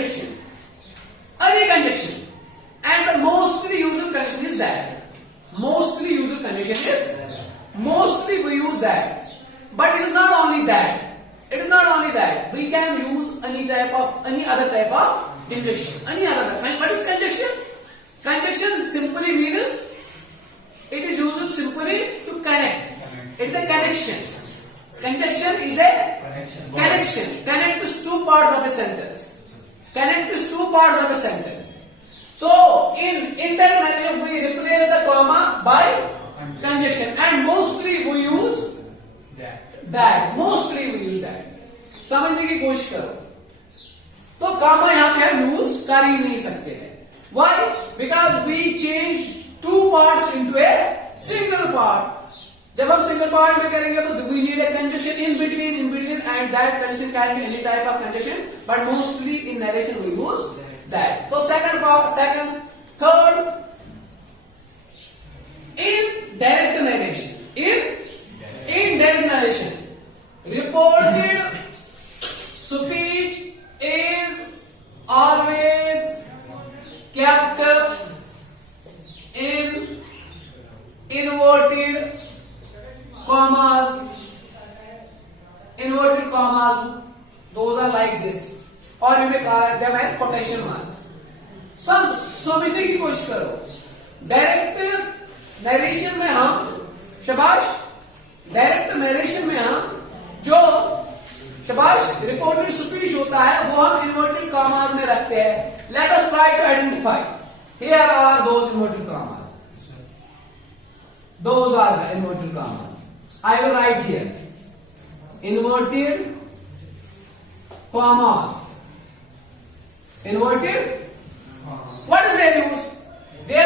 conjunction. Any conjunction. And the mostly used conjunction is that. Mostly used conjunction is mostly we use that. But it is not only that. It is not only that. We can use any other type of conjunction. Any other type. What is conjunction? Conjunction simply means it is used simply to connect. It is a connection. Conjunction is a connection. Connects two parts of a sentence. Connects two parts of a sentence. So in that narration we replace the comma by conjunction, and mostly we use that. Mostly we use that. समझने की कोशिश करो. तो comma यहाँ पे हम use कर ही नहीं सकते हैं. Why? Because we change two parts into a single part. जब हम single part में करेंगे तो we need a conjunction in between, and that conjunction can be any type of conjunction, but mostly in narration we use that. So second part, third, indirect narration. Indirect narration. Reported speech is always kept in inverted commas. Inverted commas, those are like this, or you may call them as quotation marks. समझने की कोशिश करो. Direct narration में हम direct narration में हम जो reported speech होता है वो हम इन्वर्टेड कॉमास में रखते हैं. Let us try to identify. Here are those inverted commas. Those are the inverted commas. I will write here. Inverted commas. Inverted. What is their use? They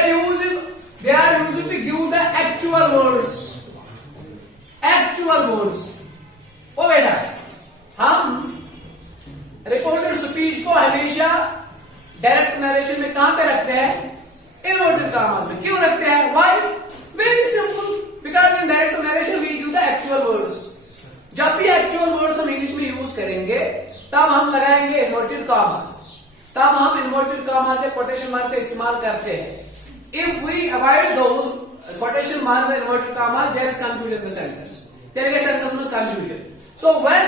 are used to give the actual words. Actual words. ओ बेटा, हम reported speech को हमेशा direct narration में कहां पे रखते हैं? Inverted commas में. क्यों रखते हैं? Why? Very simple. Because in direct narration we use the actual words. जब भी actual words हम इंग्लिश में यूज करेंगे तब हम लगाएंगे इन्वर्टेड कॉमास. तब हम इन्वर्टेड कॉमास या कोटेशन मार्क्स का इस्तेमाल करते हैं. If we avoid those quotation marks and inverted commas, there is confusion in the sentence. There is a sentence with confusion. So when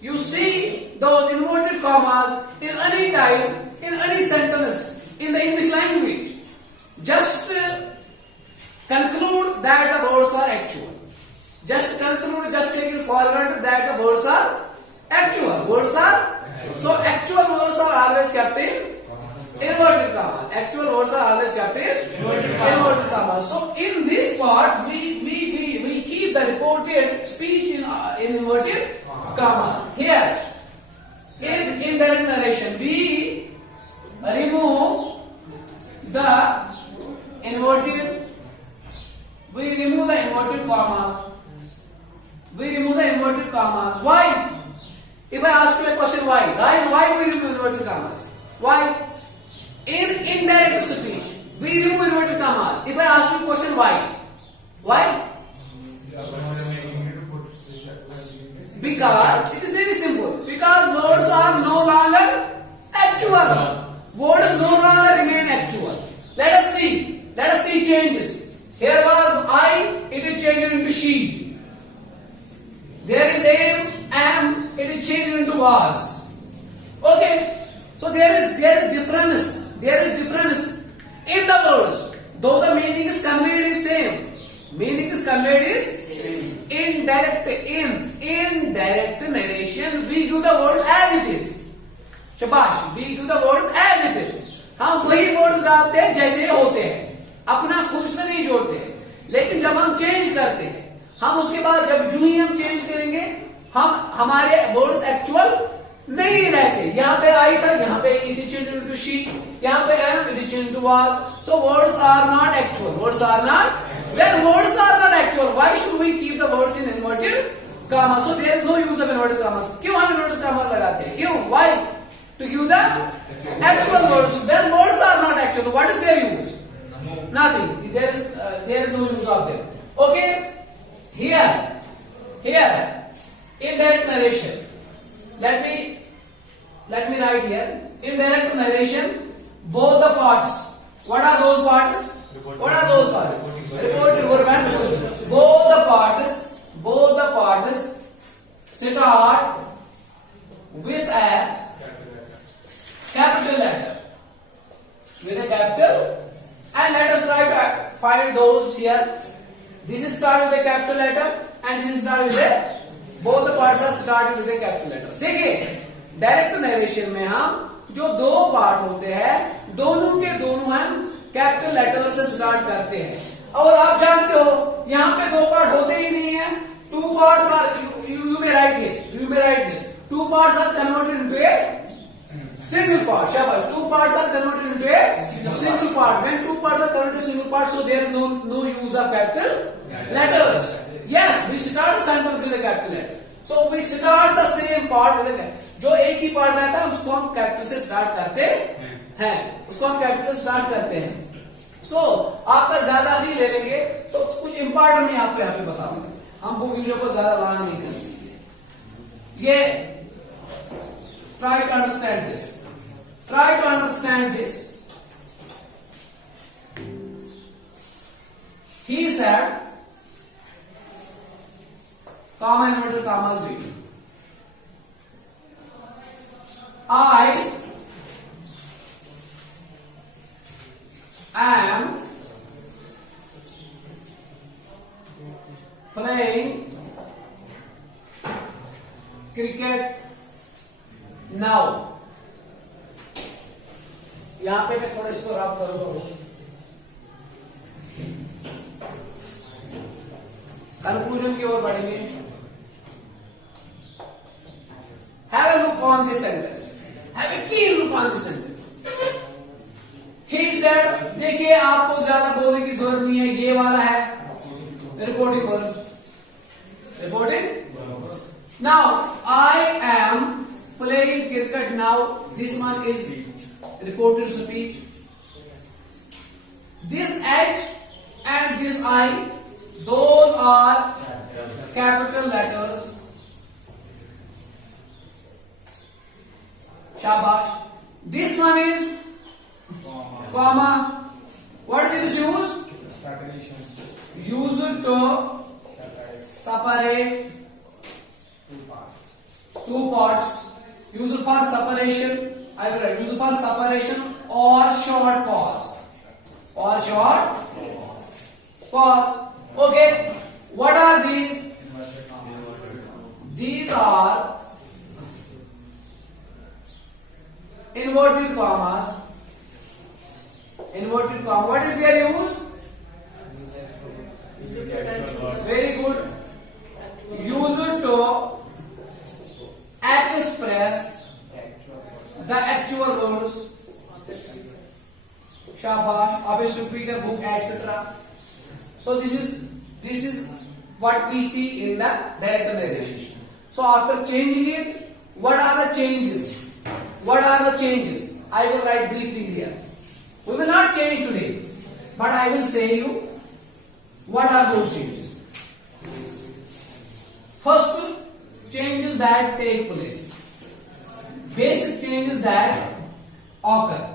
you see those inverted commas in any time, in any sentence in the English language, just conclude that the words are actual. Just conclude, just take it forward that the words are actual. So actual words are always kept in inverted commas. Actual words are always kept in inverted commas. So in this part we keep the reported speech in inverted commas. Here in indirect narration we remove the inverted commas. Why? If I ask you a question, why we remove inverted commas? Why? In indirect speech we remove inverted commas. If I ask you a question, why? Because it is very simple. Because words are no longer actual. Words no longer remain actual. Let us see changes. Here was I, it is changed into she. There is am, it is changed into was. Okay. So there is difference. There is difference in the words. Though the meaning is conveyed is same. Meaning is conveyed is indirect narration we do the word as it is. शाबाश, we do the word as it is. हम वही words डालते हैं जैसे होते हैं, अपना खुद उसमें नहीं जोड़ते हैं. लेकिन जब हम चेंज करते हैं, हम उसके बाद जब जो ही हम चेंज करेंगे हम हमारे वर्ड्स एक्चुअल नहीं रहते. यहाँ पे आई था, यहाँ पे it is changed into she, यहाँ पे am, it is changed into was. So words are not actual. Words are not. When words are not actual, why should we keep the words in inverted commas? So there is no use of inverted commas. क्यों हम inverted commas लगाते हैं? क्यों? Why? To give the actual words. When words are not actual, what is their use? Nothing. There is no use of them. Okay. Here, indirect narration. Let me write here. here. In direct narration, both the parts. What are those parts? What are those parts? Reporting verb and both the parts start with a capital letter. With a capital, and let us try to find those here. This is started with a capital letter and this is started with a, both the parts are started with a capital letter. देखिए direct narration में हम जो दो part होते हैं दोनों के दोनों हम कैपिटल लेटर से स्टार्ट करते हैं और आप जानते हो यहाँ पे दो पार्ट होते ही नहीं है. Two parts are you may write this two parts are converted into a single part. Shabash. Two parts are converted into a single part. When two parts are converted into single part, so there is no use of capital letters. Yes, we start the sentence with a capital letter. So we start the same part with a capital. जो एक ही part रहता है उसको हम capital से start करते हैं. उसको हम कैपिटल से स्टार्ट करते हैं. सो आपका ज्यादा नहीं ले लेंगे तो कुछ इंपॉर्टेंट मैं आपको यहाँ पे बताऊंगा. हम वो वीडियो को ज्यादा लंबा नहीं कर सकते. ये try to understand this. Try to understand this. He said, comma inverted commas between. I am playing cricket now. यहां पे मैं थोड़ा इसको रब करूंगा. कंक्लूजन की ओर बढ़ेंगे. Have a look on this sentence. Have a keen look on this sentence. He said, देखिए आपको ज्यादा बोलने की जरूरत नहीं है. ये वाला है reporting verb. Reporting. Now I am playing cricket now. This one is reported speech. This H and this I, those are capital letters. Shabash. This one is comma. What is this use? Use it to separate two parts. Use it for separation. I will write use it for separation or short pause. Or short pause. Okay. What are these? These are inverted commas. Inverted comma. What is their use? Very good. Use it to express the actual words. Shabash. Of a superior book, etc. So this is what we see in the direct narration. So after changing it, what are the changes? What are the changes? I will write briefly here. We will not change today, but I will say you what are those changes. First, changes that take place. Basic changes that occur.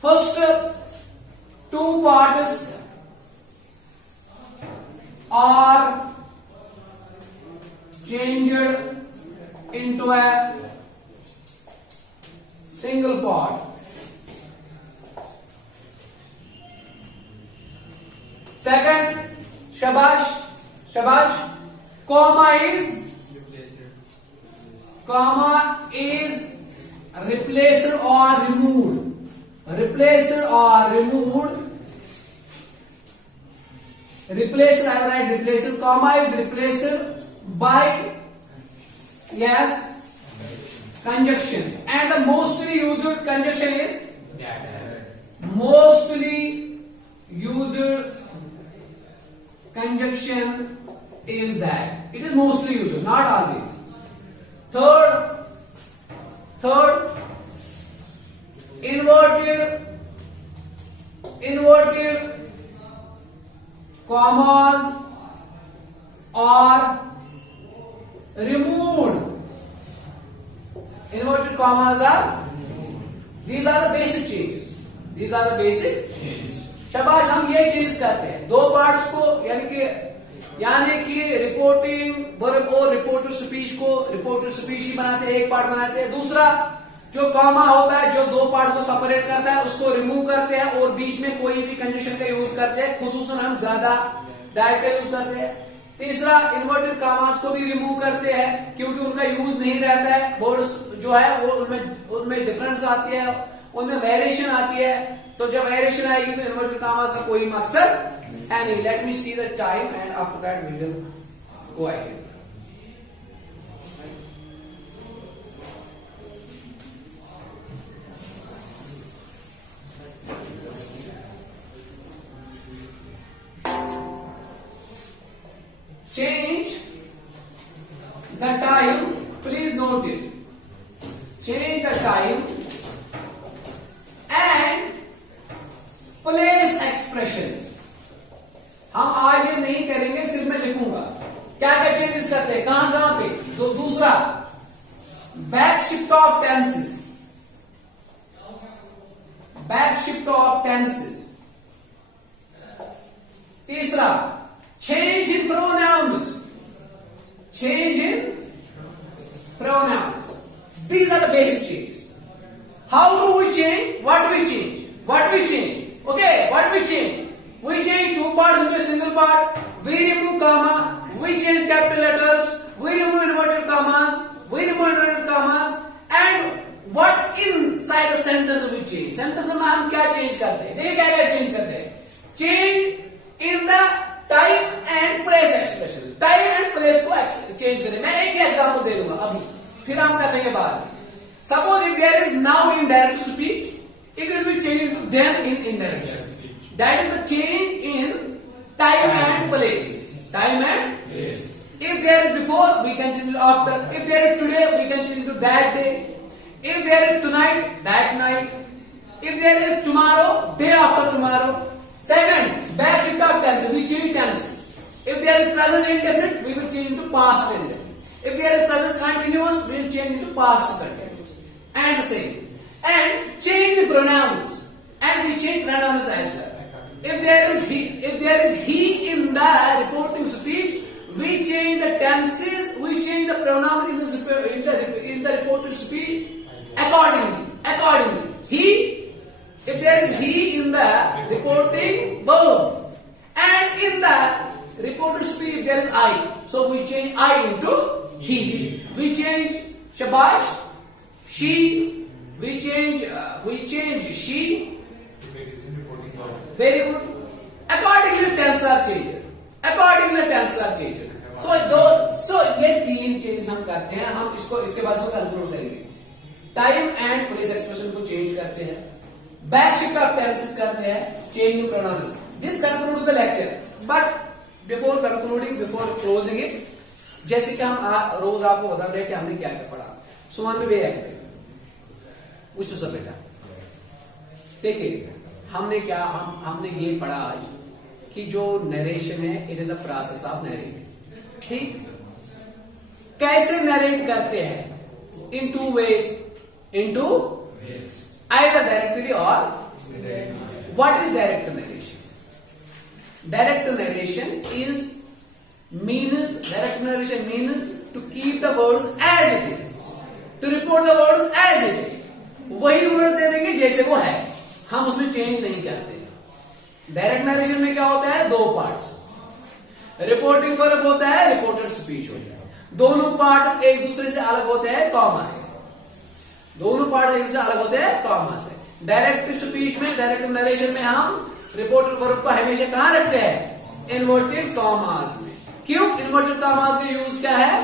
First, two parts are changed into a single part. Second, shabash, comma is replaced or removed. Replaced, I will write replaced. Comma is replaced by conjunction, and the mostly used conjunction is that. It is mostly used, not always. Third, inverted commas are removed Inverted commas are, these are the basic changes. These are the basic changes. शाबाश, हम ये change करते हैं दो parts को, यानी कि reporting verb और रिपोर्टेड स्पीच को रिपोर्टेड स्पीच ही बनाते हैं, एक पार्ट बनाते हैं। दूसरा जो कॉमा होता है जो दो पार्ट को सेपरेट करता है उसको रिमूव करते हैं और बीच में कोई भी कंडीशन का यूज करते हैं, खुसूसन हम ज्यादा डायरेक्ट का यूज करते हैं। तीसरा इन्वर्टेड कॉमास को भी रिमूव करते हैं क्योंकि उनका यूज नहीं रहता है, वर्ड्स जो है वो उनमें डिफरेंस आती है, उनमें वेरिएशन आती है। तो जब वेरिएशन आएगी तो इन्वर्टेड कॉमास का कोई मकसद है नहीं। Let me see the time and after that we will go ahead. Change the time, please note it. Change the time and place expressions. हम आज ये नहीं करेंगे, सिर्फ मैं लिखूंगा क्या क्या चेंजेस करते हैं, कहां कहां पे। तो दूसरा back shift of tenses, back shift of tenses. तीसरा change in pronouns, change in pronouns. These are the basic changes. How do we change? What do we change? What do we change? Okay, what do we change? We change two parts into a single part. We remove comma. We change capital letters. We remove inverted commas. We remove inverted commas. And what inside the sentence we change? Sentence में हम क्या change करते हैं? देखिए क्या क्या change करते हैं। Change in the time and place expression, time and place को चेंज करें। मैं एक ही एग्जांपल दे दूंगा अभी, फिर हम कर देंगे बाद में। Suppose if there is now in direct speech, it will be change into then in indirect speech. That is the change in time and place, time and place. If there is before we can change after, if there is today we can change into that day, if there is tonight that night, if there is tomorrow day after tomorrow. Second, back shift of tenses, we change tenses. If there is present indefinite, we will change into past indefinite. If there is present continuous, we will change into past continuous. And same. And change the pronouns. And we change pronouns as well. If there is he in the reporting speech, we change the tenses, we change the pronoun in the reported speech accordingly. He, if there is he in the reporting verb and in the reported speech there is I, so we change I into he. We change shabash, she, we change she. Very good. Accordingly tenses are changed. So ये तीन changes हम करते हैं। हम इसके बाद इसको conclude करेंगे। टाइम एंड प्लेस एक्सप्रेशन को चेंज करते हैं, बैक शिफ्ट ऑफ टेंसेस करते हैं, change in pronouns. This concludes the lecture, but before concluding, before closing it, जैसे कि हम रोज आपको बता रहे हैं कि हमने क्या क्या पढ़ा। सुमन में वे एक्टिव कुछ सब बेटा देखिए हमने क्या हमने ये पढ़ा आज कि जो नरेशन है it is a process of narrating. ठीक, कैसे नरेट करते हैं? In two ways, either directly or what is direct narration? Direct narration means to keep the words as it is, to report the words as it is. वही word दे देंगे जैसे वो है, हम उसमें चेंज नहीं करते। डायरेक्ट नरेशन में क्या होता है? दो पार्ट्स, रिपोर्टिंग वर्ब होता है, रिपोर्टेड स्पीच होता है। दोनों पार्ट एक दूसरे से अलग होते हैं कॉमा से, दोनों पार्ट एक से अलग होते हैं कॉमा से। डायरेक्ट स्पीच में, डायरेक्ट नरेशन में हम रिपोर्टेड वर्ब को हमेशा कहां रखते हैं? इन्वर्टेड कॉमास में। क्यों? इन्वर्टेड कॉमास का यूज क्या है?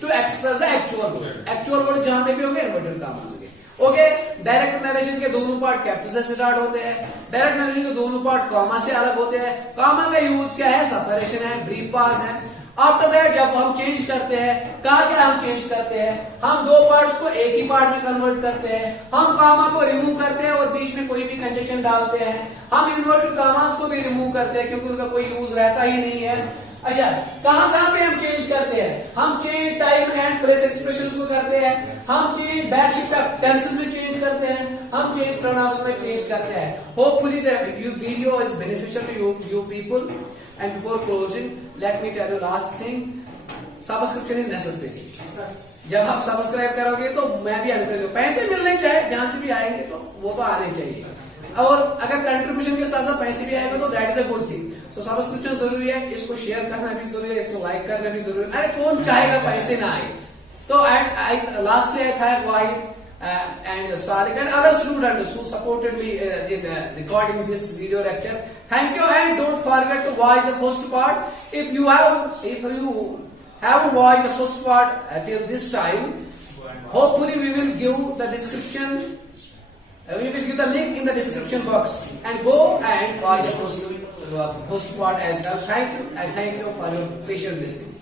To express the actual word. Actual word जहां पे भी होंगे इन्वर्टेड कॉमास होंगे। ओके, डायरेक्ट नरेशन के दोनों पार्ट कैपिटल से स्टार्ट होते हैं, डायरेक्ट नरेशन के दोनों पार्ट कॉमा से अलग होते हैं। कॉमा का यूज क्या है? सेपरेशन है, ब्रीफ पास है। आफ्टर दैट जब हम चेंज करते हैं, कहा क्या हम चेंज करते हैं? हम दो पार्ट्स को एक ही पार्ट में कन्वर्ट करते हैं, हम कॉमा को रिमूव करते हैं और बीच में कोई भी कंजक्शन डालते हैं। हम इन्वर्टेड कॉमास को भी रिमूव करते हैं क्योंकि उनका कोई यूज रहता ही नहीं है। अच्छा, कहां कहां पे हम चेंज करते हैं? हम change time and place expressions को करते हैं, हम change back shift of tenses में चेंज करते हैं, हम चेंज प्रोनाउंस में चेंज करते हैं. Hopefully the video is beneficial to you people. And before closing, let me tell you last thing. Subscription is necessary. जब आप सब्सक्राइब करोगे तो मैं भी एनकरेज करूंगा. पैसे मिलने चाहिए, जहां से भी आएंगे तो वो तो आने चाहिए, और अगर कंट्रीब्यूशन के साथ साथ पैसे भी आएगा तो that is a good thing. So subscription जरूरी है, इसको शेयर करना भी जरूरी है, इसको लाइक करना भी जरूरी है. अरे कौन चाहेगा पैसे ना आए? तो lastly I thank Wahid and Sadiq and other students who supported me in recording this video lecture. Thank you, and don't forget to watch the first part. If you have watched the first part till this time, hopefully we will give the description. We will give the link in the description box, and go and watch the first part as well. Thank you, and thank you for your patient listening.